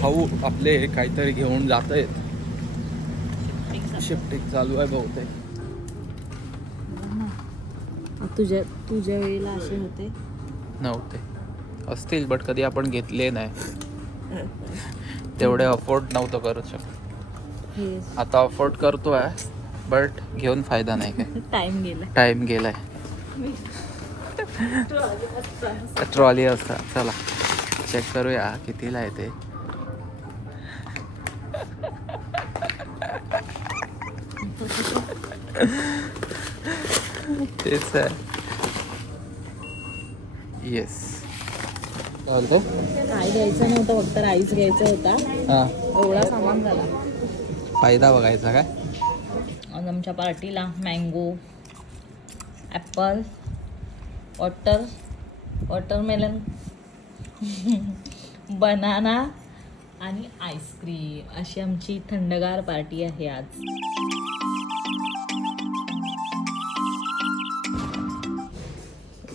भाऊ आपले काहीतरी घेऊन जात आहेत शिफ्टिंग चालू आहे बहुतेक. तुझ्या तुझ्या वेळेला असे होते? नव्हते. असतील बट कधी आपण घेतले नाही. तेवढे अफोर्ड नव्हतं करू शकत. आता अफोर्ड करतो आहे बट घेऊन फायदा नाही काय टाइम गेला टाइम गेलाय. ट्रॉली असता चला चेक करूया कितीला आहे तेच आहे येस चालतं काय घ्यायचं नव्हतं फक्त राईस घ्यायचा होता. हां. एवढा सामान झाला. फायदा बघायचा काय? आज आमच्या पार्टीला mango apple water watermelon banana आणि आईस्क्रीम अशी आमची थंडगार पार्टी आहे आज.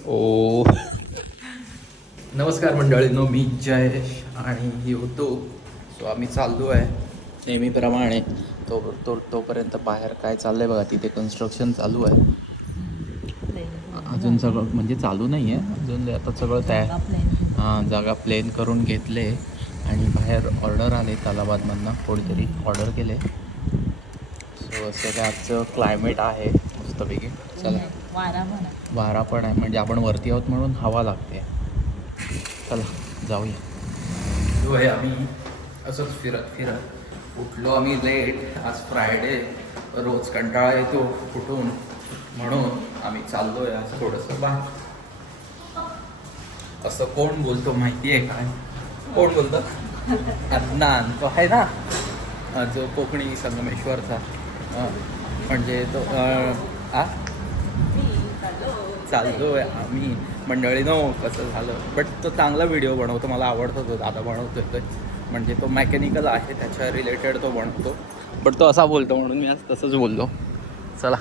ओ. नमस्कार मंडळींनो मी जयेश आणि ही होतो. सो आम्ही चाललो आहे नेहमीप्रमाणे. तो तो तोपर्यंत बाहेर काय चाललं आहे बघा तिथे कन्स्ट्रक्शन चालू आहे. अजून सगळं म्हणजे चालू नाही आहे अजून आता सगळं तयार हां जागा प्लेन करून घेतले. आणि बाहेर ऑर्डर आले तालाबादमधनं. कोणीतरी ऑर्डर केले. सो असं काय आजचं क्लायमेट आहे मस्तपैकी. चला. वारा म्हणा वारा पण आहे. म्हणजे आपण वरती आहोत म्हणून हवा लागते. चला जाऊया. जो आहे आम्ही असंच फिरत फिरत उठलो आम्ही लेट आज फ्रायडे रोज कंटाळा येतो उठून. म्हणून आम्ही चाललोय आज थोडंसं बाहेर. असं कोण बोलतो माहिती आहे काय? कोण बोलतो? अदनान. तो आहे ना? अं, जो कोकणी संगमेश्वरचा. म्हणजे तो आ? चाललोय आम्ही. मंडळी नो कसं झालं? बट तो चांगला व्हिडिओ बनवतो मला आवडतो तो. दादा बनवतो ते. म्हणजे तो मेकॅनिकल आहे त्याच्या रिलेटेड तो बनवतो. बट तो असा बोलतो म्हणून मी आज तसंच बोललो. चला.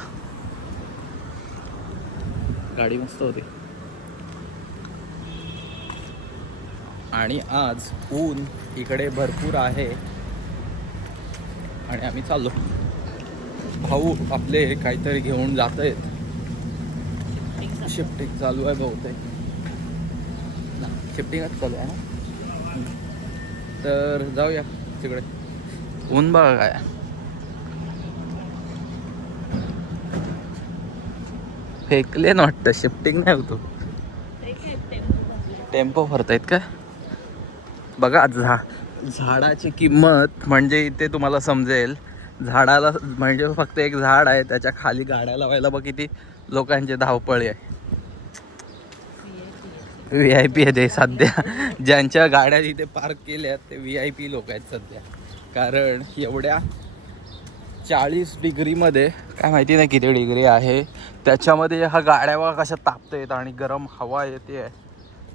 गाडी मस्त होती. आणि आज ऊन इकडे भरपूर आहे. आणि आम्ही चाललो. भाऊ आपले काहीतरी घेऊन जात आहेत शिफ्टिंग चालू आहे बहुतेक. ना शिफ्टिंगच चालू आहे ना? तर जाऊया तिकडे. ऊन बघा काय. फेकले ना वाटतं शिफ्टिंग नाही होतो. टेम्पो भरतायत का? बघा झा झाडाची किंमत म्हणजे इथे तुम्हाला समजेल. झाडाला म्हणजे फक्त एक झाड आहे त्याच्याखाली गाड्या लावायला बघ किती लोकांची धावपळी आहे. व्ही आय पी आहे ते सध्या. ज्यांच्या गाड्या तिथे पार्क केल्या ते व्ही आय पी लोक आहेत सध्या. कारण एवढ्या चाळीस डिग्रीमध्ये काय माहिती नाही किती डिग्री आहे त्याच्यामध्ये ह्या गाड्या बघा कशा तापतायत आणि गरम हवा येते. आहे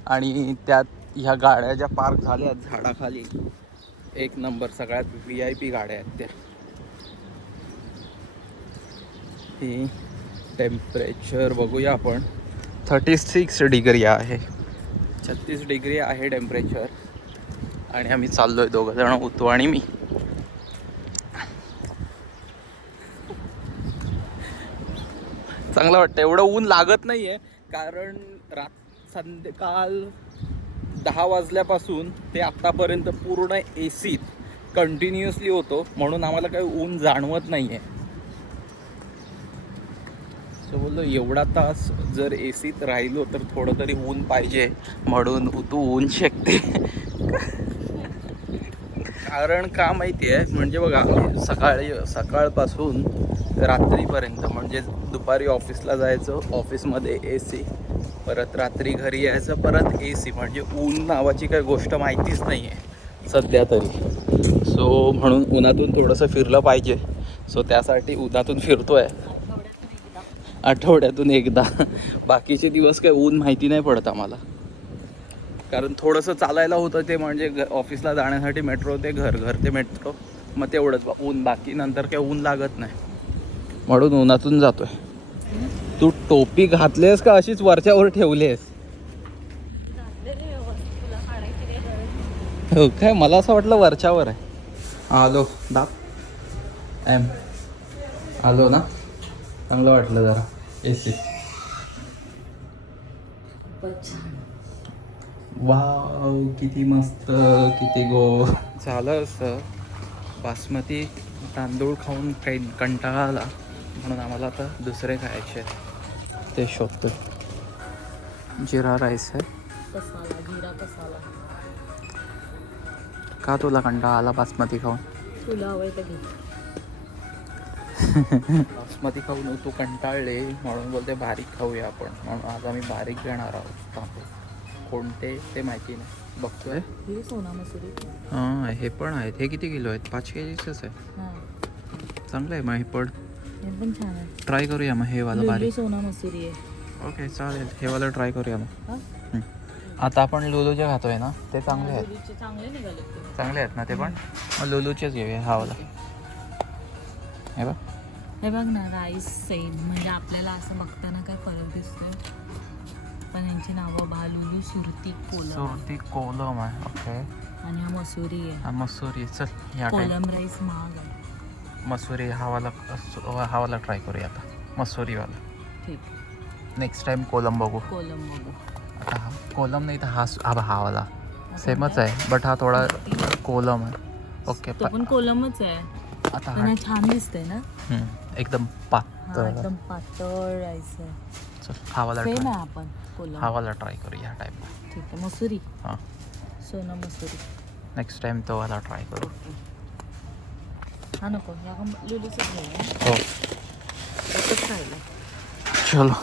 आणि त्यात ह्या गाड्या ज्या पार्क झाल्या झाडाखाली एक नंबर सगळ्यात व्ही आय पी गाड्या आहेत त्या. ही टेम्परेचर बघूया आपण. थर्टी सिक्स डिग्री आहे. छत्तीस डिग्री आहे टेम्परेचर. आणि आम्ही चाललोय दोघं जण उतू आणि मी. चांगलं वाटतं एवढं ऊन लागत नाही आहे कारण रात संध्याकाळ दहा वाजल्यापासून ते आत्तापर्यंत पूर्ण ए सीत कंटिन्युअसली होतो म्हणून आम्हाला काही ऊन जाणवत नाही आहे सो बोललो एवढा तास जर ए सीत राहिलो तर थोडं तरी ऊन पाहिजे म्हणून तू ऊन शेकते. कारण का माहिती आहे म्हणजे बघा आम्ही सकाळी सकाळपासून रात्रीपर्यंत म्हणजे दुपारी ऑफिसला जायचं ऑफिसमध्ये ए सी परत रात्री घरी यायचं परत ए सी म्हणजे ऊन नावाची काही गोष्ट माहितीच नाही आहे सध्या तरी. सो म्हणून उन्हातून थोडंसं फिरलं पाहिजे. सो त्यासाठी उन्हातून फिरतो आहे आठवड्यातून एकदा. बाकीचे दिवस काय ऊन माहिती नाही पडत आम्हाला. कारण थोडंसं चालायला होतं ते म्हणजे घ ऑफिसला जाण्यासाठी मेट्रो ते घर घर ते मेट्रो. मग तेवढंच ऊन. बाकी नंतर काय ऊन लागत नाही. म्हणून उन्हातून जातोय. तू टोपी घातलीस का अशीच वरच्यावर ठेवलीस हो काय मला असं वाटलं वरच्यावर आहे. आलो दाब. एम. आलो ना? चांगलं वाटलं जरा. ए सी वाव किती मस्त किती गो झालं असं. बासमती तांदूळ खाऊन काही कंटाळा आला. म्हणून आम्हाला आता दुसरे खायचे आहेत. ते शोधतो. जिरा राईस आहे. का तुला कंटाळा आला बासमती खाऊन? तुला हवंय तर घे. बासमती खाऊन तू कंटाळले. म्हणून बोलते बारीक खाऊया आपण. म्हणून आज आम्ही बारीक घेणार आहोत तांदूळ. कोणते ते माहिती नाही. बघतोय. हे सोना मसुरी. हां हे पण आहेत. हे किती किलो आहेत? पाच के जीचंच आहे हां. चांगलं आहे मग हे पण पण छान आहे. ट्राय करूया मग हे वाला बारीक. सोना मसुरी आहे. ओके चालेल. हे वाला ट्राय करूया मग. आता आपण लुलू जे खातोय ना ते चांगले आहेत. चांगले आहेत ना ते पण? मग लुलूचेच घेऊया हा वाला. हे बघ. हे बघ ना राईस सेम म्हणजे आपल्याला असं बघताना काय फरक दिसतोय? पण यांची नावं भालुलू सुरती कोलम. सुरती कोलम आहे. ओके. आणि हा मसुरी आहे. हा मसुरी. चल या कोलम राईस महाग आहे. मसुरी हा वाला हा वाला ट्राय करूया आता. मसुरीवाला. ठीक. नेक्स्ट टाइम कोलम बघू. कोलम बघू. आता हा कोलम नाही तर हा सु- हा हा वाला हा सेमच आहे बट हा थोडा कोलम आहे. ओके तो पण कोलमच आहे. आता हा हे छान दिसतंय ना? एकदम हा पातळ एकदम पातळ राईस आहे चल वाला सेम ट्राय आहे आपण कोलम. हा वाला ट्राय करू या टाईपला ठीक आहे मसुरी. हां. सोना मसुरी. नेक्स्ट टाइम तो वाला ट्राय करू. हा नको. या लुलूचंच घेऊया हो. एकच राहिलं चलो.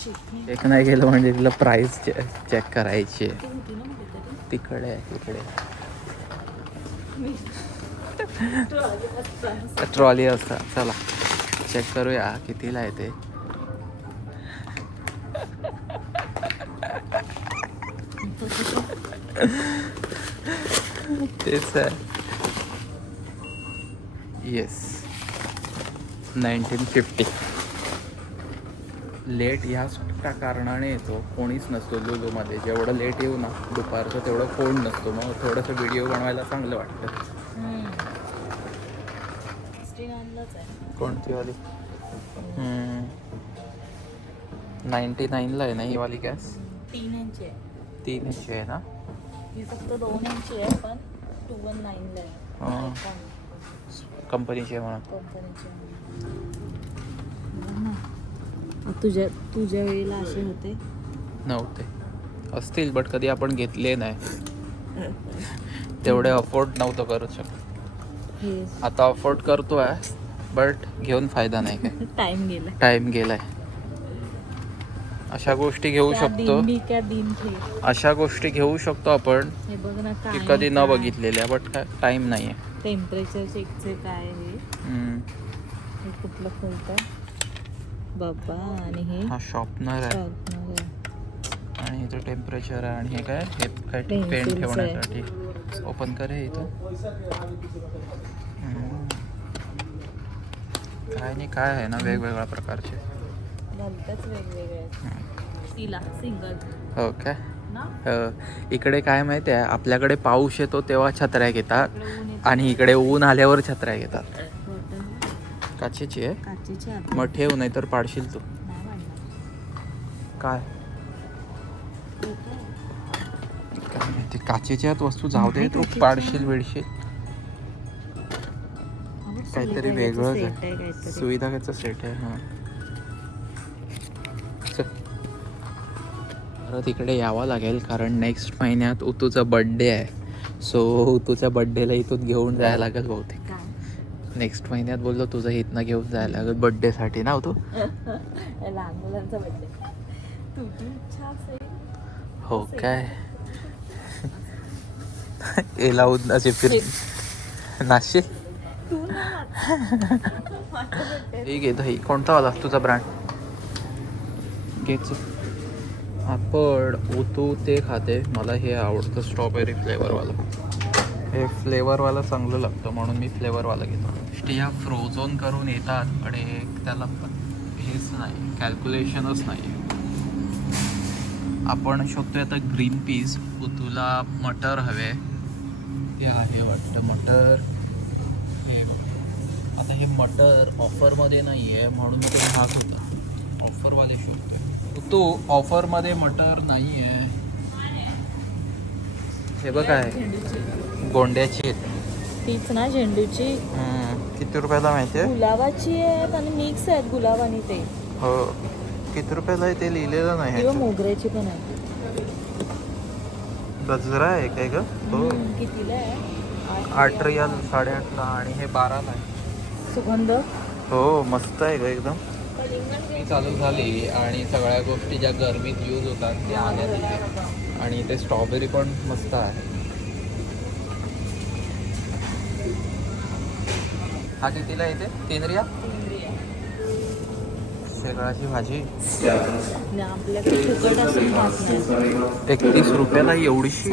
चटणी एक नाही गेलं म्हणजे तिला प्राईस चेक करायची आहे. ती होती ना म्हणजे तिकडे आहे तिकडे ट्रॉली असता चला चेक करूया कितीला आहे ते. तेच आहे. येस नाईन्टीन फिफ्टी लेट ह्याच कारणाने येतो कोणीच नसतो लुलूमध्ये. जेवढं लेट येऊ ना दुपारचं तेवढं कोण नसतो. मग थोडंसं व्हिडिओ बनवायला चांगलं वाटतं. कोणती वाली? नाईन्टी नाईनला आहे ना ही वाली गॅस? तीन इंची आहे. तीन इंची आहे ना? ही फक्त दोन इंची आहे पण टू वन नाईनला. आहे. कंपनीची आहे म्हणून. कंपनीची तुझ्या तुझ्या वेळेला असे होते? नव्हते. असतील बट कधी आपण घेतले नाही. तेवढे अफोर्ड नव्हतं करू शकत. आता अफोर्ड करतो आहे बट घेऊन फायदा नाही काय टाइम गेला टाइम गेलाय. अशा गोष्टी घेऊ शकतो. अशा गोष्टी घेऊ शकतो आपण की कधी न बघितलेल्या बट काय टाइम नाही आहे टेम्परेचर चेकचे काय हे कुठलं खोलतं बाबा आणि हे? हा शॉर्पनर आहे. आणि इथं टेम्परेचर आहे आणि हे काय? हे काय पेन. ठेवण्यासाठी. ओपन कर हे इथं. काय नाही काय आहे ना वेगवेगळ्या प्रकारचे. हो काय? हो. इकडे काय माहिती आहे आपल्याकडे पाऊस येतो तेव्हा छत्र्या घेतात. आणि इकडे ऊन आल्यावर छत्र्या घेतात. काचेची आहे काचेची आहे मग ठेव नाही तर पाडशील तू नाही वाढणार. काय माहिती काचेच्या वस्तू जाऊ दे नाही तू. पाडशील बघ, काहीतरी सुविधा वेगळंच याचं आहे. काहीतरी. सुविधाचं सेट आहे हां चल. परत इकडे यावं लागेल कारण नेक्स्ट महिन्यात उतूचा बड्डे आहे सो उतूच्या बड्डेला इथून घेऊन जायला लागेल बहुतेक नेक्स्ट महिन्यात बोललो तुझं इथनं घेऊन जायला लागेल बड्डेसाठी ना तू? हे लहान मुलांचा बड्डे तुझी इच्छा असेल. हो काय? एला असे फिर नाशिक? तू ना माझा. बड्डे ही घे दही. कोणता वाला? तुझा ब्रँड घेच आपण ओतू ते खाते. मला हे आवडतं स्ट्रॉबेरी फ्लेवरवालं हे फ्लेवरवाला चांगलं लागतं म्हणून मी फ्लेवरवाला घेतो. या फ्रोझन करून येतात आणि त्याला पण हेच नाही कॅल्क्युलेशनच नाही. आपण शोधतोय आता ग्रीन पीस तुला मटर हवे. ते आहे वाटतं मटर. हे आता हे मटर ऑफरमध्ये नाही आहे म्हणून तो भाग होता. ऑफरवाले शोधतोय. तो ऑफरमध्ये मटर नाही आहे हे बघ आहे गोंड्याची आहेत. तीच ना झेंडूची. किती रुपयाला माहिती आहे गुलाबाची आहेत आणि मिक्स आहेत गुलाब आणि ते. हो किती रुपयाला आहे ते लिहिलेलं नाही. मोगऱ्याची पण आहे गजरा आहे काय ग? हो. हम्म, कितीला आहे? आठ रियाल साडेआठला आणि हे बाराला आहे. सुगंध? हो मस्त आहे ग एकदम. चालू झाली आणि सगळ्या गोष्टी ज्या गरमीत यूज होतात त्या आल्या तिथे. आणि ते स्ट्रॉबेरी पण मस्त आहे. हा कितीला येते तीन रिया शेगळाची भाजी. एकतीस रुपयाला एवढीशी.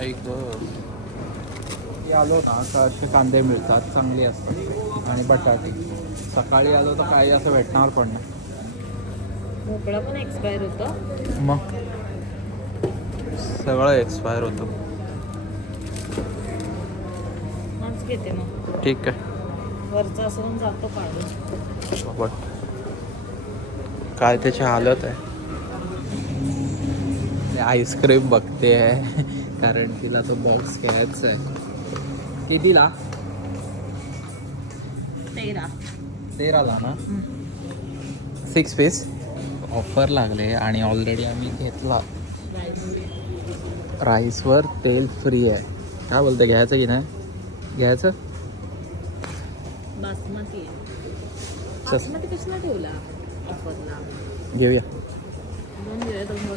ऐक आलो ना तर असे कांदे मिळतात चांगले असतात. आणि बटाटे. सकाळी आलो तर काही असं भेटणार पण नाही. भोपळा पण एक्सपायर होतं. मग? सगळं एक्सपायर होतं. हाच घेते मग. ठीक आहे. वरचा असून जातो काढून बघ काय त्याची हालत आहे? आईस्क्रीम बघते आहे. कारण तिला तो बॉक्स घ्यायचा आहे. कितीला तेरा. तेराला ना? सिक्स पीस ऑफर लागले आणि ऑलरेडी आम्ही घेतला. राईसवर तेल फ्री आहे. काय बोलते घ्यायचं की नाही? घ्यायचं? घेऊया.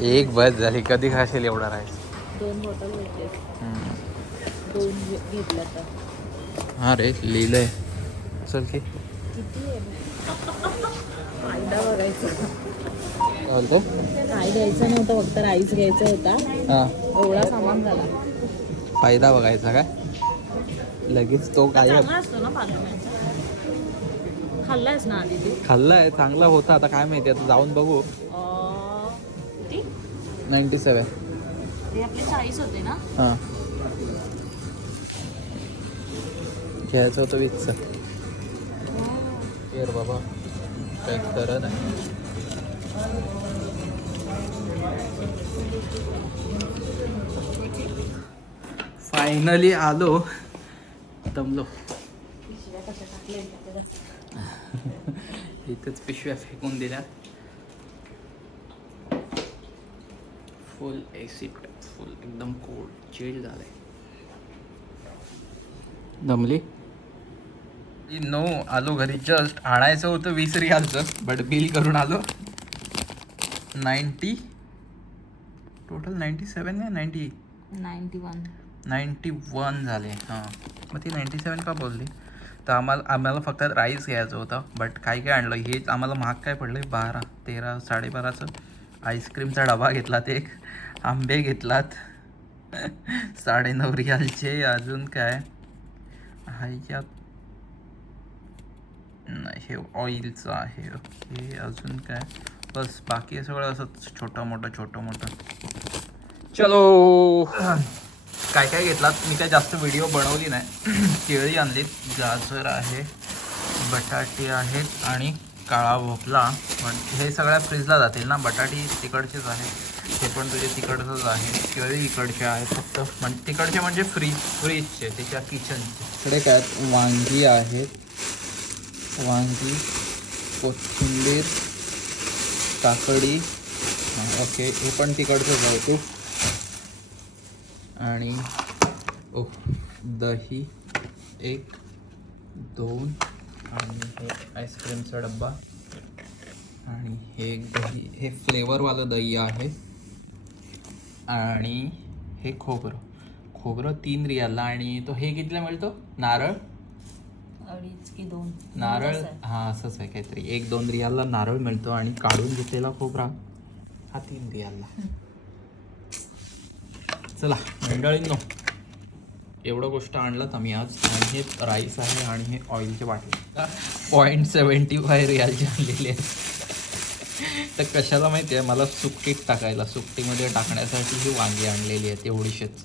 एक बस झाली. कधी खाशील एवढा राईस? हां रे लिहिलंय. चल की किती आहे फायदा बघायचा काय बोलतो काय घ्यायचं नव्हतं फक्त राईस घ्यायचा होता. हां. एवढा सामान झाला. फायदा बघायचा काय? लगेच तो काय असतो ना खाल्लायस ना आधी तू? खाल्लाय चांगला होता. आता काय माहिती आता जाऊन बघू. नाईन्टी सेवन ते आपले चाळीस होते ना? हां. घ्यायचं होतं वीसचं. येर बाबा काही खरं नाही. फायनली आलो. दमलो. इथंच पिशव्या फेकून दिल्या. फुल एसिड फुल एकदम कोल्ड चिल झालंय. दमली? नो आलो घरी. जस्ट आणायचं होतं वीस रियालचं बट बिल करून आलो. नाईन्टी टोटल नाईन्टी सेवन आहे ninety ninety one. Ninety one झाले हां. मग ती नाईन्टी सेवन का बोलली? तर आम्हाला आम्हाला फक्त राईस घ्यायचं होतं बट काय काय आणलं? हेच आम्हाला महाग काय पडलं? बारा तेरा साडेबाराचं आईस्क्रीमचा डबा घेतलात एक आंबे घेतलात साडेनऊ रियालचे अजून काय? ह्याच्यात नाही हे ऑइलचं आहे. ओके अजून काय? बस बाकी सगळं असंच छोटं मोठं छोटं मोठं. चलो. काय काय घेतलात? मी काय जास्त व्हिडिओ बनवली नाही. केळी आणलीत गाजर आहे बटाटे आहेत आणि काळा भोपळा पण हे सगळ्या फ्रीजला जातील ना? बटाटी तिकडचेच आहेत. हे पण तुझे तिकडचंच आहे. केळी इकडचे आहेत फक्त. म्हणजे तिकडचे म्हणजे फ्रीज फ्रीजचे त्याच्या किचनचे इकडे काय? वांगी आहेत. वांगी कोथिंबीर काकडी. ओके हे पण तिकडचंच आहे तू. आणि ओ दही एक दोन आणि हे आईस्क्रीमचा डब्बा. आणि हे दही हे फ्लेवरवालं दही आहे. आणि हे खोबरं. खोबरं तीन रियाला आणि तो हे कितीला मिळतो? नारळ? अडीच की दोन. नारळ. हा असंच आहे काहीतरी. एक दोन रियालला नारळ मिळतो आणि काढून घेतलेला खोबरा. हा तीन रियालला. चला मंडळींनो एवढं गोष्ट आणलं आम्ही आज. आणि हे राईस आहे आणि हे ऑइलचे बाटले पॉईंट सेवन्टी फाय रियालचे आणलेले आहेत. तर कशाला माहिती आहे? मला सुकटीत टाकायला. सुकटीमध्ये टाकण्यासाठी ही वांगी आणलेली आहे तेवढीशीच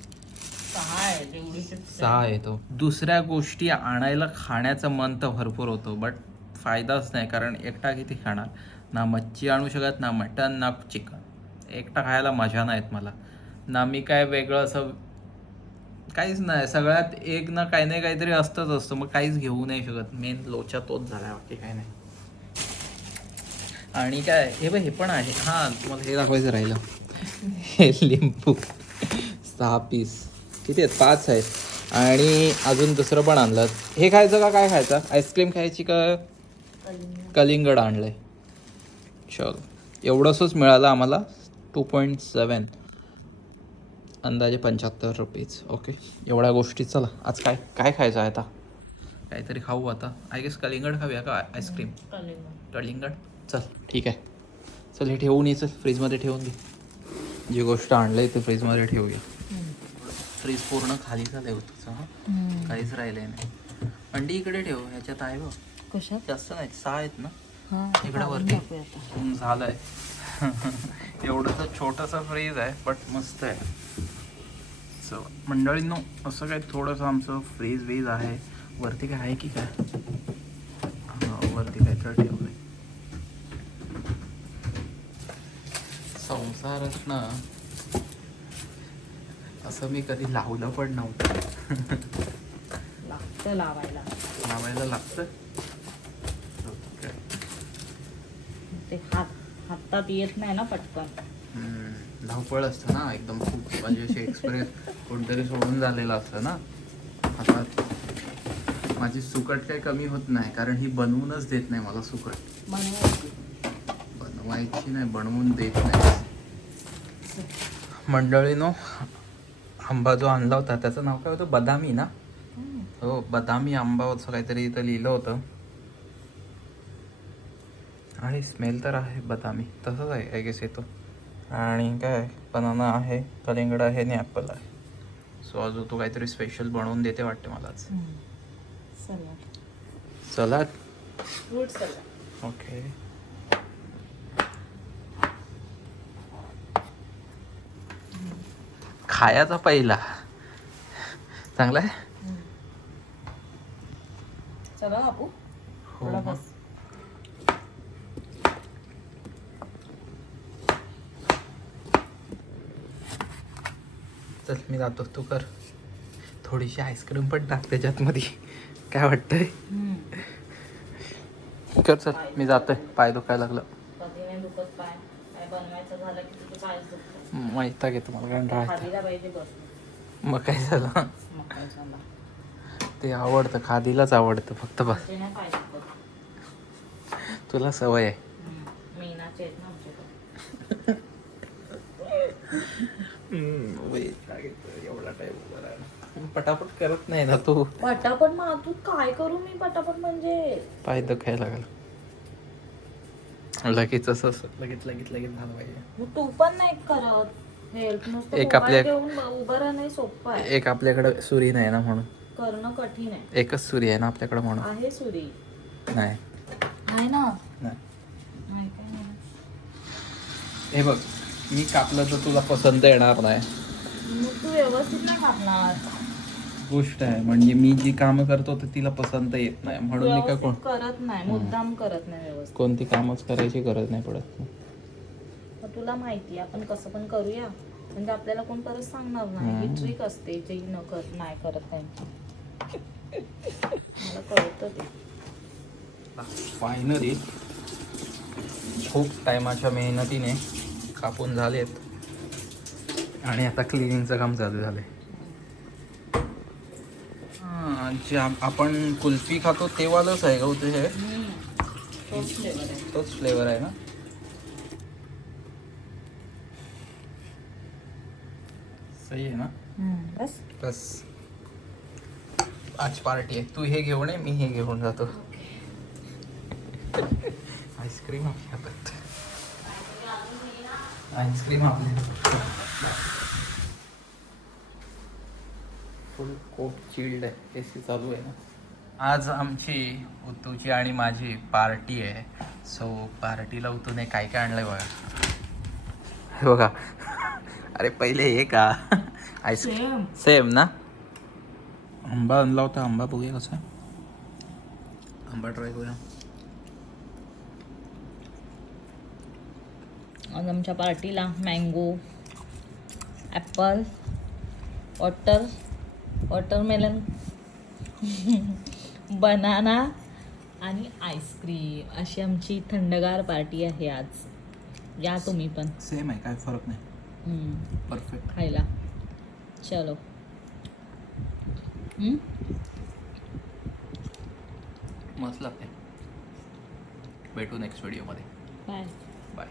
सहा येतो. दुसऱ्या गोष्टी आणायला खाण्याचं मन तर भरपूर होतो बट फायदाच नाही कारण एकटा किती खाणार? ना मच्छी आणू शकत ना मटन ना चिकन. एकटा खायला मजा नाहीत मला. ना मी काय वेगळं असं काहीच नाही. सगळ्यात एक ना काही नाही काहीतरी असतंच असतं मग काहीच घेऊ नाही शकत. मेन लोचा तोच झाला बाकी काही नाही. आणि काय हे बघ हे पण आहे. हां तुम्हाला हे दाखवायचं राहिलं. हे लिंबू. सहा पीस. किती आहेत पाच आहेत. आणि अजून दुसरं पण आणलं. हे खायचं का काय खायचं? आईस्क्रीम खायची का? कलिंगड. आणलंय. चल. एवढंसंच मिळालं आम्हाला. टू पॉईंट सेवन अंदाजे पंच्याहत्तर रुपीज ओके एवढ्या गोष्टी चला. आज काय काय खायचं आहे आता? काहीतरी खाऊ आता. आय गेस कलिंगड खाऊया का? आईस्क्रीम कलिंगड. चल ठीक आहे. चल हे ठेवून ये चल. फ्रीजमध्ये ठेवून घे. जी गोष्ट आणलंय ते फ्रीजमध्ये ठेवूया. फ्रीज पूर्ण खाली झालंय होतं काहीच राहिलंय नाही. अंडी इकडे ठेव ह्याच्यात आहे बघ. जास्त नाही सहा आहेत ना? हा इकडे वरती. झालंय. एवढंसं छोटंसं फ्रीज आहे बट मस्त आहे. सो मंडळींनो असं काय थोडंसं आमचं फ्रीज वीज आहे. वरती काय आहे की काय? हा वरती काय तर ठेवलंय. संसारच ना असं मी कधी लावलं पण नव्हतं. लागतं लावायला. लावायला लागतं. ते हात हातात येत नाही ना पटकन. धावपळ असतं ना एकदम खूप. म्हणजे अशी एक्सप्रेस कोणतरी सोडून झालेलं असतं ना. हातात. माझी सुकट काही कमी होत नाही कारण ही बनवूनच देत नाही मला सुकट. बनवायची. बनवायची नाही बनवून देत नाही. मंडळीनो आंबा जो आणला होता त्याचं नाव काय होतं? बदामी ना. हो बदामी आंबा असं काहीतरी इथं लिहिलं होतं. आणि स्मेल तर आहे बदामी तसंच आहे आय गेस येतो. आणि काय बनाना आहे कलिंगड आहे आणि ॲपल आहे. सो अजून तू काहीतरी स्पेशल बनवून देते वाटते मलाच. सलाड सलाड ओके खायाचा पहिला. चांगला आहे? हो थोडा मग. बस. चल मी जातो. तू कर. थोडीशी आईस्क्रीम पण टाक त्याच्यात मध्ये काय वाटतंय. कर चल मी जातोय. पाय दुखायला लागलं कधी नाही दुखत पाय काय बनवायचं झालं की तुझं पायच दुखतं माहिती आहे तुम्हाला? कारण राहतं. खादीला पाहिजे बस. मग काय झालं? मग काय झालं? ते आवडतं खादीलाच आवडतं फक्त बस. ते नाही पाहिजे बघ तुला सवय आहे. हम्म. मीनाचे आहेत ना आमच्याकडे. एवढा पटापट करत नाही ना तू. पटापट मग तू काय करू मी पटापट म्हणजे? पाय दुखायला लागला. लगेच असं लगेच लगेच लगेच झालं पाहिजे. मग तू पण नाही करत हेल्प नुसतं एक आपल्या- उभं राहणं सोपं आहे. एक आपल्याकडे सुरी नाही ना म्हणून. करणं कठीण आहे. एकच सुरी आहे ना आपल्याकडे म्हणून. आहे सुरी. नाही. आहे ना? नाही. नाही काय नाही. हे बघ मी कापलं तर तुला पसंत येणार नाही. मग तू व्यवस्थित नाही कापणार. गोष्ट आहे. म्हणजे मी जी कामं करतो तर तिला पसंत येत नाही. म्हणून मी का कोण करत नाही. मुद्दाम करत नाही व्यवस्थित. कोणती कामच करायची गरज नाही पडत मग तुला माहिती आहे, आपण कसं पण करूया. म्हणजे आपल्याला कोण परत सांगणार नाही. ही ट्रिक असते जे न कर नाही करत त्यांची. मला कळतं ते. फायनली खूप टायमाच्या मेहनतीने कापून झालेत. आणि आता क्लिनिंगचं काम चालू झालंय. जे आप- आपण कुल्फी खातो ते वालंच आहे का हो ते हे. तोच फ्लेवर आहे तोच फ्लेवर आहे ना? सही आहे ना? बस. बस. आज पार्टी आहे. तू हे घेऊन ये मी हे घेऊन जातो. आईस्क्रीम आपल्या आईस्क्रीम आपल्या फुल कोट चिल्ड आहे. ए सी चालू आहे ना. आज आमची उतूची आणि माझी पार्टी आहे. सो पार्टीला उतरून काय काय आणलंय बघा. हे बघा. अरे पहिले हे का? आईस्क्रीम सेम ना? आंबा आणला होता. आंबा बघूया कसा आंबा ट्राय करूया. आज आमच्या पार्टीला mango apple water watermelon banana आणि आईस्क्रीम. अशी आमची थंडगार पार्टी आहे आज. या तुम्ही पण. सेम आहे काय फरक नाही. परफेक्ट खायला. चलो? मस्त लागते भेटू नेक्स्ट व्हिडिओमध्ये बाय बाय